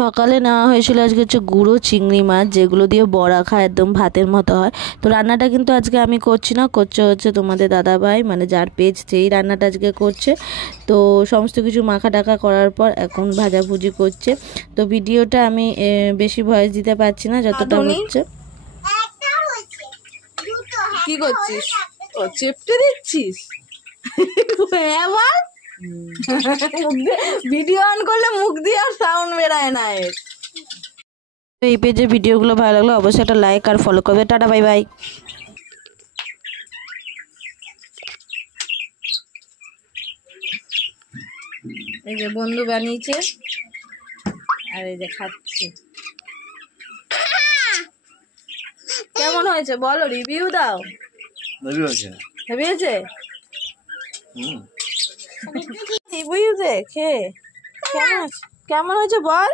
সকালে নেওয়া হয়েছিল আজকে হচ্ছে গুঁড়ো চিংড়ি মাছ, যেগুলো দিয়ে বড়া খায়, একদম ভাতের মতো হয়। তো রান্নাটা কিন্তু আজকে আমি করছি না, করছে হচ্ছে তোমাদের দাদাভাই, মানে যার পেজ সেই রান্নাটা আজকে করছে। তো সমস্ত কিছু মাখা টাকা করার পর এখন ভাজাভুজি করছে। তো ভিডিওটা আমি বেশি ভয়েস দিতে পারছি না, যতটা হচ্ছে। কি করছিস? ও চেপটে দিচ্ছিস? ভিডিও অন করলে মুখ দিয়ে আর সাউন্ড বেরায় না এর। এই পেজে ভিডিওগুলো ভালো লাগলে অবশ্যই একটা লাইক আর ফলো করবে। Tata, bye bye. এই যে বন্ধু বানিয়েছে আর এই যে খাচ্ছে। কেমন হয়েছে বলো, রিভিউ দাও। হেভি হয়েছে। রিভিউ দে, খেয়ে কেমন হয়েছে বল।